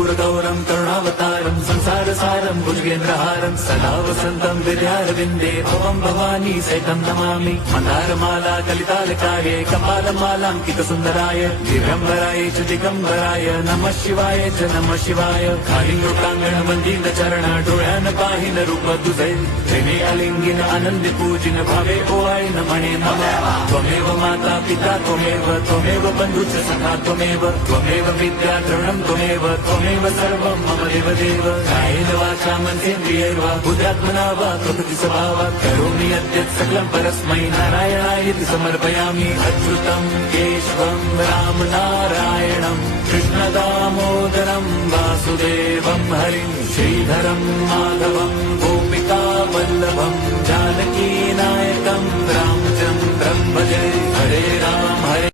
कर्पूरगौरं करुणावतारं संसारसारं भुजगेन्द्रहारं सदा वसन्तं विद्यारविन्दे भवं भवानी सहितं नमामि। मन्दारमाला कलितालकाये कपालमालाङ्कितसुन्दराय दिगम्बराय च दिगम्बराय नमः शिवाय च नमः शिवाय। कालिङ्गोटाङ्गण चरण डोळ्यान पाहिन रूप तुझे प्रेमे अलिंगिन आनंदी पूजिन भावे ओवाय नमणे नमः। त्वमेव माता पिता त्वमेव बन्धुश्च सखा त्वमेव विद्या द्रवणं त्वमेव सर्वं मम देवदेव। कायेन वाचा मनसेन्द्रियैर्वा बुद्ध्यात्मना वा प्रकृति स्वभावात् करोमि यद्यत् सकलं परस्मै नारायणायेति समर्पयामि। अच्युतं केशवं राम नारायणं कृष्णदामोदरं वासुदेवं हरिं श्रीधरं माधवं गोपिका वल्लभं जानकी नायकं रामचन्द्रं भजे। हरे राम हरे